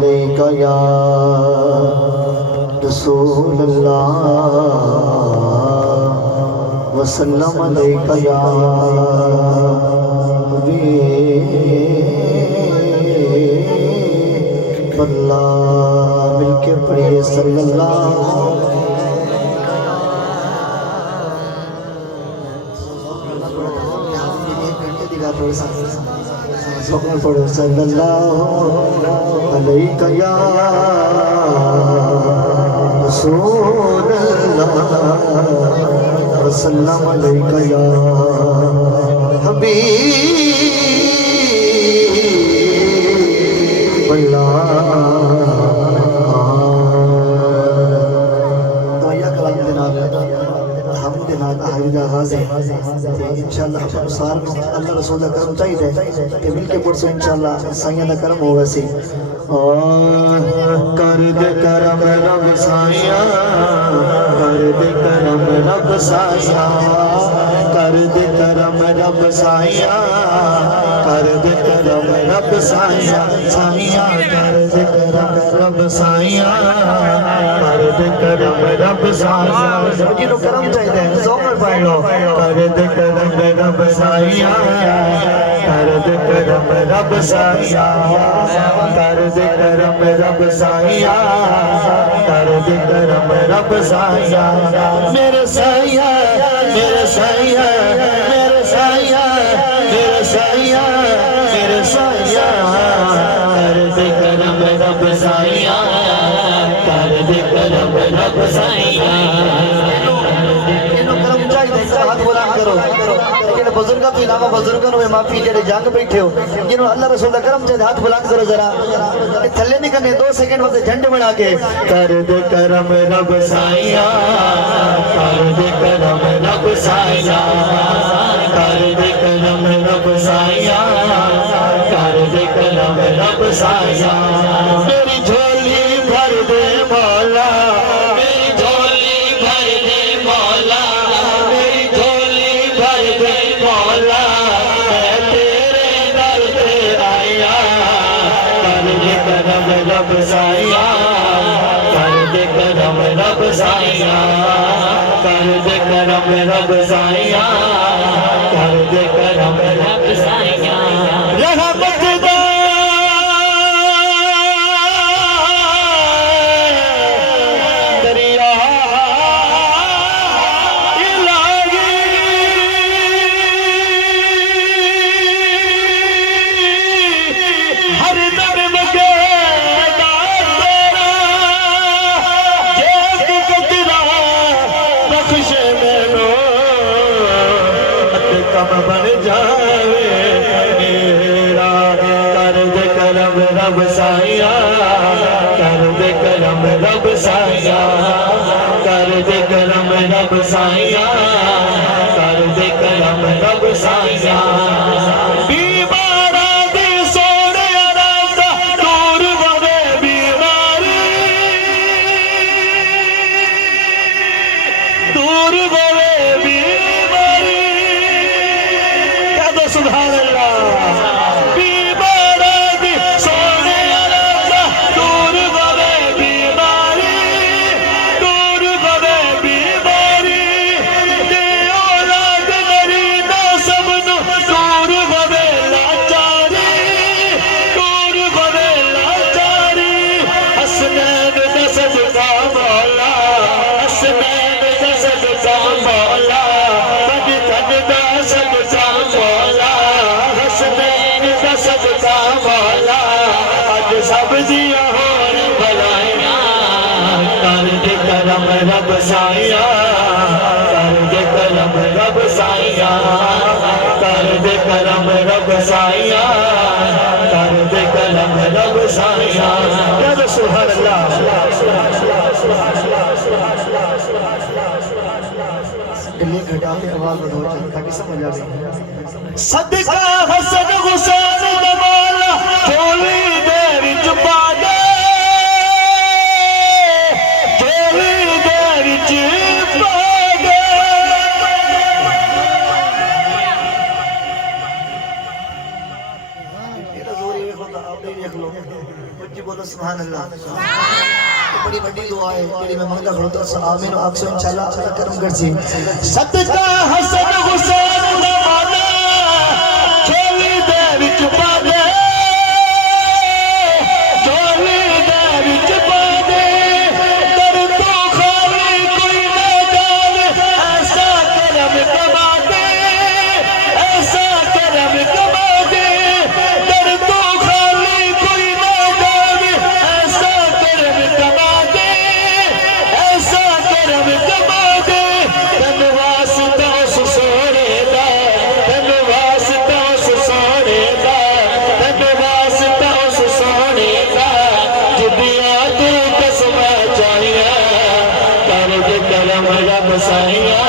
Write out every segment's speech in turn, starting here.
अलैका या रसूल अल्लाह वसल्लम अलैका या हबीब अल्लाह। मिलके पढ़िए सल्लल्लाहु पढ़ो सल्लल्लाहु अलैका या रसूल अल्लाह वसल्लम अलैका या हबीब अल्लाह। इंशाअल्लाह अल्लाह रसूल का करम चाहिए ते मिलके पढ़सो इंशाअल्लाह साईं दा करम होगा सी। कर दे करम रब साईं, कर दे करम रब साईं, कर दे करम रब साईं, कर दे करम रब साईं, साईं कर दे करम रब साईं, कर दे करम रब साईं। जिन्हों करम चाहिए जोर पढ़ लो। कर दे करम रब साईं, कर दे करम रब साईं, कर दे करम रब साईं, कर दे करम रब साईं। मेरे साईं, मेरे साईं, मेरे साईं, मेरे साईं, मेरे साईं, कर दे करम रब साईं, कर दे करम रब साईं। हाथ बुलंद करो। लेकिन बुजुर्गों के अलावा बुजुर्गों में माफी जेडे जंग बैठे हो जिन्हों अल्लाह रसूल का करम चाहिए हाथ बुलंद करो जरा। थल्ले नहीं करने 2 सेकंड वास्ते झंडे बना के कर दे करम रब साईं, कर दे करम रब साईं, कर दे करम रब साईं, कर दे करम रब साईं। मेरी झोली भर दे मौला, मेरी झोली भर दे मौला, मेरी झोली भर दे मौला, मैं तेरे दर पे आया। कर दे करम रब साईं, कर दे करम रब साईं, कर दे करम रब साईं, कर दे करम रब साईं। रहमत दा दरिया इलाही, हर दर बगेड़ा तेरा, जेब कतरा बख्शे मैनू, कम बन जावे मेरा। कर दे करम रब साईं, कर दे करम रब साईं, कर दे करम रब साईं, कर दे करम रब साईं। बीमारा दी सोने राता दूर ववे बीमारी, दूर ववे बीमारी। कह दो सुभान अल्लाह। बीमारा दी सोने राता दूर ववे बीमारी, दूर ववे बीमारी। ते औलाद मेरी ना सबनू दूर ववे लाचारी, दूर ववे लाचारी। हसनैन दा सदका मौला, हसनैन दा सदका मौला, तन तन दा सदका मौला, हसनैन दा सदका मौला। अज सब दिया होर भलाइयां, कर दे करम रब साईं, कर दे करम रब साईं, कर दे करम रब साईं, कर दे करम रब साईं। क्या सुभान अल्लाह। दिल्ली घटा के आवाज बढ़ो ताकि समझ आवे। सदका हसन हुसैन दा मौला झोली दे विच पा दे, झोली दे विच पा दे। मेरा जोर ये होता आप देख लो। जी बोलो सुभान अल्लाह। बड़ी बड़ी दुआ है जेड़ी मैं मंगदा खड़ो तो आमीन आपसे इंशाल्लाह अल्लाह करम करसी। सदका हसन हुसैन दा वादा झोली दे विच पा दे, झोली दे विच पा दे, दर तो खाली कोई ना जाने, ऐसा करम कमा दे, ऐसा करम कमा दे, दर तो खाली कोई ना जाने, ऐसा करम कमा दे, ऐसा करम कमा दे। तन वास्ता उस सोने दा, तन वास्ता उस सोने दा, तन वास्ता उस सोने दा, जिदियां तू कसमां चाहिया, कर दे करम रब साईया,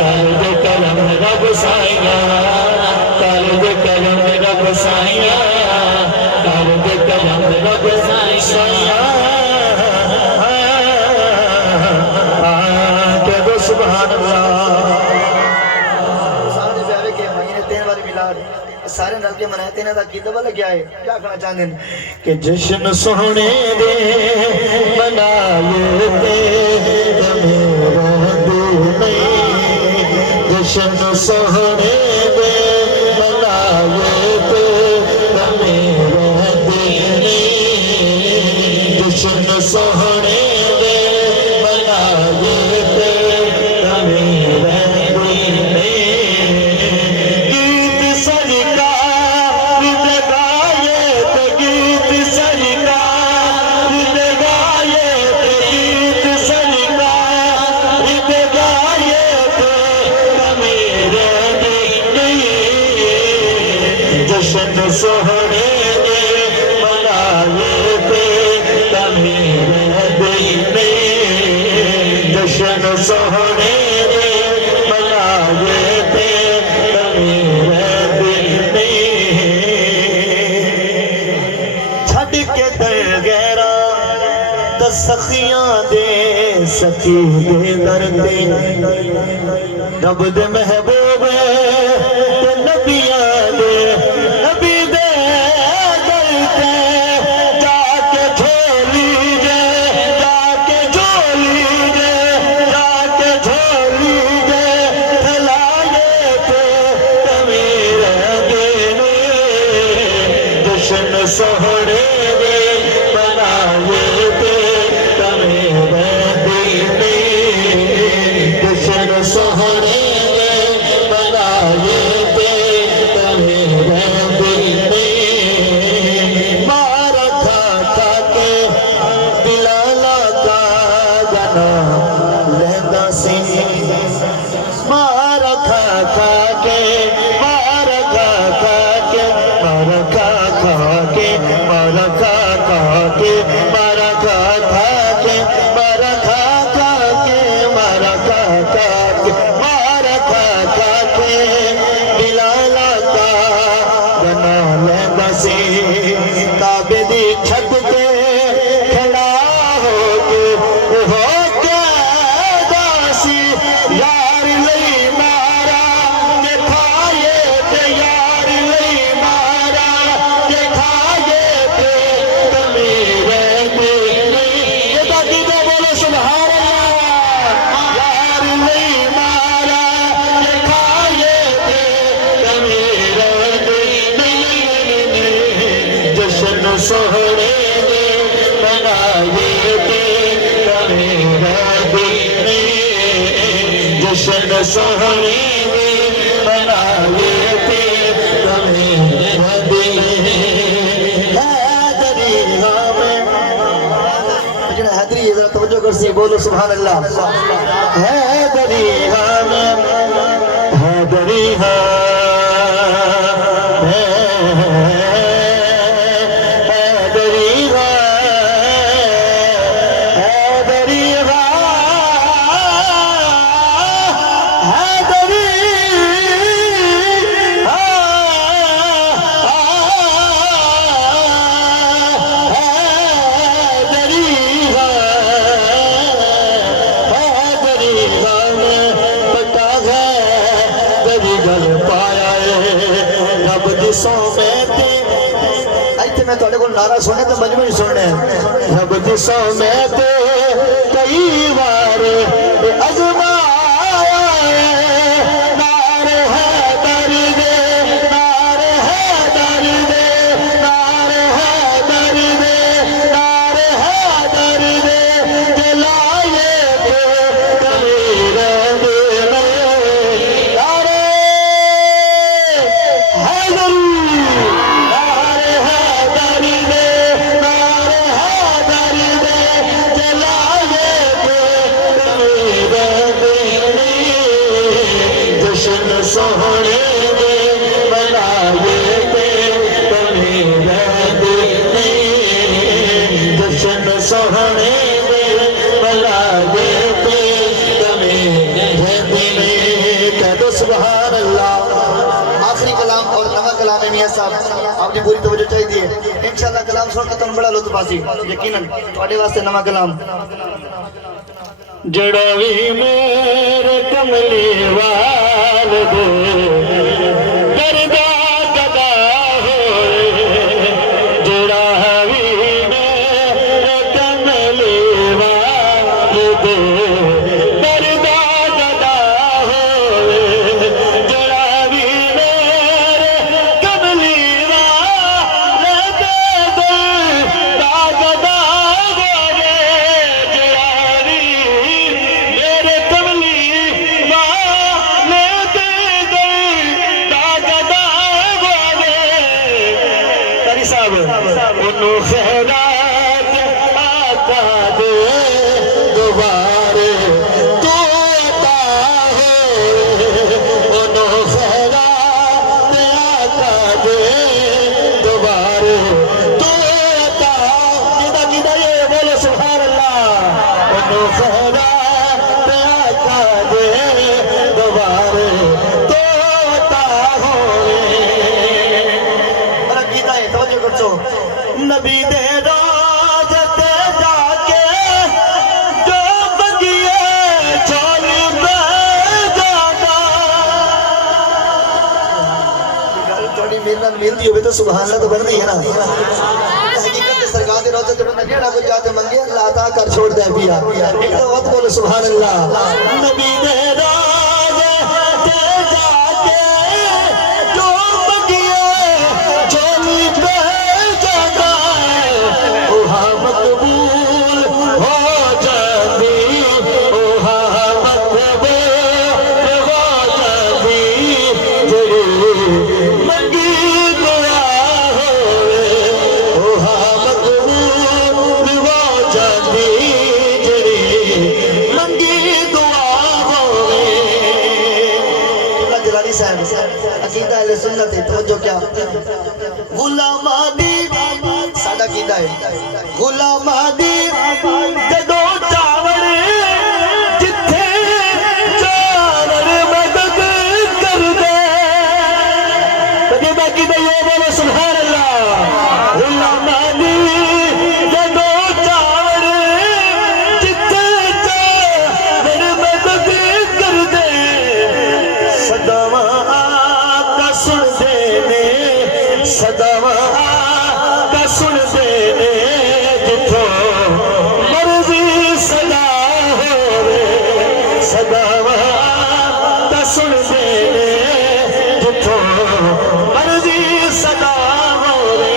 कर दे करम रब साईया, कर दे करम रब साईया, कर दे करम रब साईया। कह दो सुभान अल्लाह। सारे प्यारे के महीने 3 बार मिलाद सारे नल के मनाए तेना दा गीत वाला क्या है, क्या कहना चाहते हैं कि जश्न सोहने दे मनाए ते मेरा दिल नहीं, जश्न सोहने दे मनाए ते मेरा दिल नहीं, जश्न सोहने दे मनाए ते मेरा दिल नहीं। गीत सरकार दे गाए ते गीत सरकार दे गाए ते गीत सरकार दे गाए ते मेरे दिल नहीं, जश्न सोहने दे मनाए ते मेरे दिल नहीं, जश्न सोहने दे मनाए ते मेरे दिल नहीं। छड़ के दर गैरा द सखियां दे सखी दे दर ते रब दे महबूब ते नबियां दे नबी दे दर ते जाके झोली जे, जाके झोली जे, जाके झोली जे फैलाए ते मेरे दिल, जश्न सोहने दे मनाए ते मेरे दिल, जश्न सोहने दे मनाए ते मेरे दिल। मारा खा खा के बिलाला का गाना लहंगा सी, मारा खा खा के, मारा खा खा के, मारा खा खा के, मारा खा खा के, मारा खा खा के, मारा खा खा के, मारा खा खा के, मारा खा खा के बिलाला का गाना लहंगा सी। काबे दी छत पे खड़ा हो के दासी यार लई मारा के खाए ते, यार लई मारा के खाए ते मेरे दिल नहीं। ये दादी दे बोलो सुभान अल्लाह। यार लई मारा के खाए ते मेरे दिल नहीं, जश्न सोहने दे मनाए ते मेरा दिल नहीं, जश्न सोहने दे मनाए ते मेरा दिल नहीं। हैदरी में जरा हैदरी जरा तवज्जो कर सी बोलो सुभान अल्लाह। हैदरी में हैदरी मैं थोड़े को नारा सुने तो मजबूर सुनने रब दिसों में ते कई बार अजमाया नार है दर्द नार है दर्द नार है दर्द नार है दर्द जलाए तो कबीर नारे हैदर सोहने दे बनाए ते तुम्हें जश्न सोहने दे बनाए ते तुम्हें कह दो सुभान अल्लाह। आखिरी कलाम और नवा कलाम है मियां साहब आपकी पूरी तवज्जो चाहिए इंशाअल्लाह कलाम सुनकर तुम बड़ा लुत्फ हासिल यकीनन तुम्हारे वास्ते नवा कलाम जड़ा भी मेरे कमली वाल दे करदा गदा होए जड़ा भी मेरे कमली वाल दे करदा गदा होए जड़ा भी मेरे कमली वाल दे करदा गदा होए जड़ा भी मेरे कमली वाले दे दागदा वाले तारी साहब उन्हों खैरात आता दे दोबारे तो आता है उन्हों खैरात आता दे दोबारे तो आता किदा किदा ये बोलो सुभान अल्लाह उन्हों खैरात आता दे दोबारे तो आता होए मेरा गीता है तवज्जो करजो नबी दे राज ते जाके जो बगिए चोली पे जाना गल थोड़ी मेरे नाल मिलती होवे तो सुभान अल्लाह तो बननी है ना हकीकत सरकार दे रोज़े जब जेड़ा कुछ जाते मंगे अल्लाह अता कर छोड़ दे पिया एक तो वक्त बोलो सुभान अल्लाह नबी दे राज ते जाके जो बगिए चोली पे जाना ओहा मकबूल हो जाती ओहा मकबूल हो जाती जड़ी मंगी दुआ होवे ओहा मकबूल हो जाती जड़ी मंगी दुआ होवे जलाली साहब अकीदा अहले सुन्नत है तवज्जो क्या गुलामा दी साडा कीदा है गुलामा दी जदों चावड़ जिथे चावड़ मदद कर दे कदे बाकी दे ये बोलो सुभान अल्लाह गुलामा दी जदों चावड़ जिथे चावड़ मदद कर दे सदावा का सुन देने सदावा का सुन देने जिथों मर्जी सदा होवे सदावा का सुन देने जिथों मर्जी सदा होवे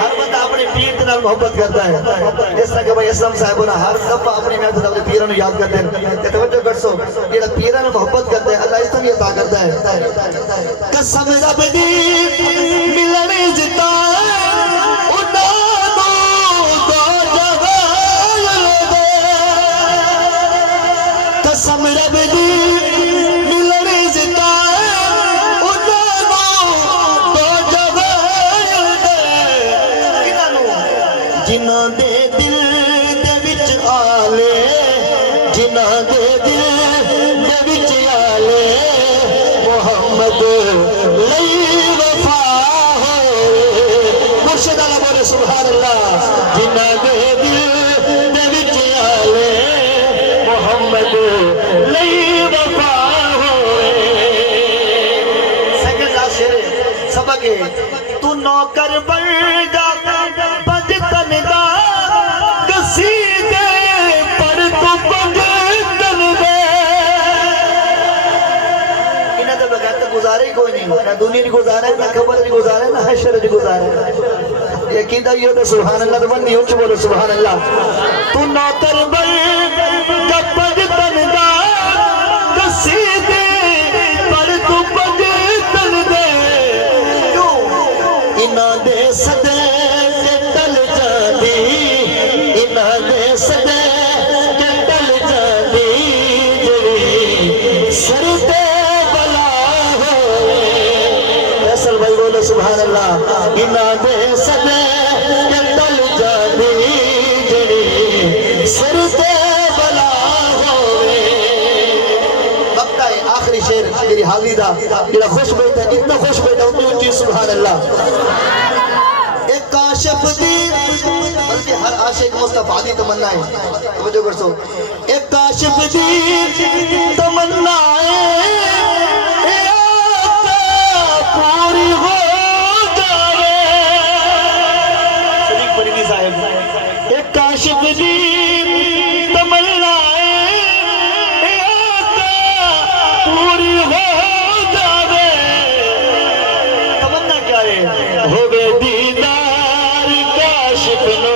हर बंदा अपने पीर के नाल मोहब्बत करता है जिस तरह के भाई असलम साहब ने हर दफा अपनी महफिल अपने पीर को याद करते हैं ते तवज्जो करसो जेड़ा पीर ने मोहब्बत करता है अल्लाह इसको भी अता करता है कसम रब दी मिलन जिता उड़ा दो जवाल दे कसम रब दी मिलन जिता उड़ा दो जवाल दे जिन्हां दे दिल दे विच आले जिन्हां दे दिल दे विच आले मोहम्मद लई वफा होए मुर्शिद अल्लाह बोले सुभान अल्लाह जिन्हां दे दिल दे विच आले मोहम्मद लई वफा होए सेकंड लास्ट शेर सबक है तू नौ नौकर बंदा बजतन दा कसीदे पर तू बजतन दे इन्हें तो बगैर तो गुजारे ही कोई नहीं ना दुनिया नहीं गुजारा है ना खबर नहीं गुजारा है ना हशर नहीं गुजारा है यकीन तो ये तो सुभान अल्लाह तो बंदी ऊंच बोलो सुभान अल्लाह तू नौकर बंदा बजतन दा कसीदे पर तू बजतन दे इना दे सदे टल जादी इना दे सदे टल जादी जड़ी सर ते बला होए फैसल भाई बोलो सुभान अल्लाह इना दे सदे टल जादी जड़ी सर ते बला होए वक्त है आखिरी शेर मेरी हाली दा जेड़ा खुश बैठा इतना खुश बैठा उतनी सुभान अल्लाह एक काशिफ दी बल्कि हर आशिक मुस्तफा दी तमन्ना है तवज्जो कर सो एक काशिफ दी तमन्ना है पूरी हो जाए शरीफ फरीदी साहब एक काशिफ दी तमन्ना है पूरी हो जाए तमन्ना क्या है हो गए दीदार काशिफ नो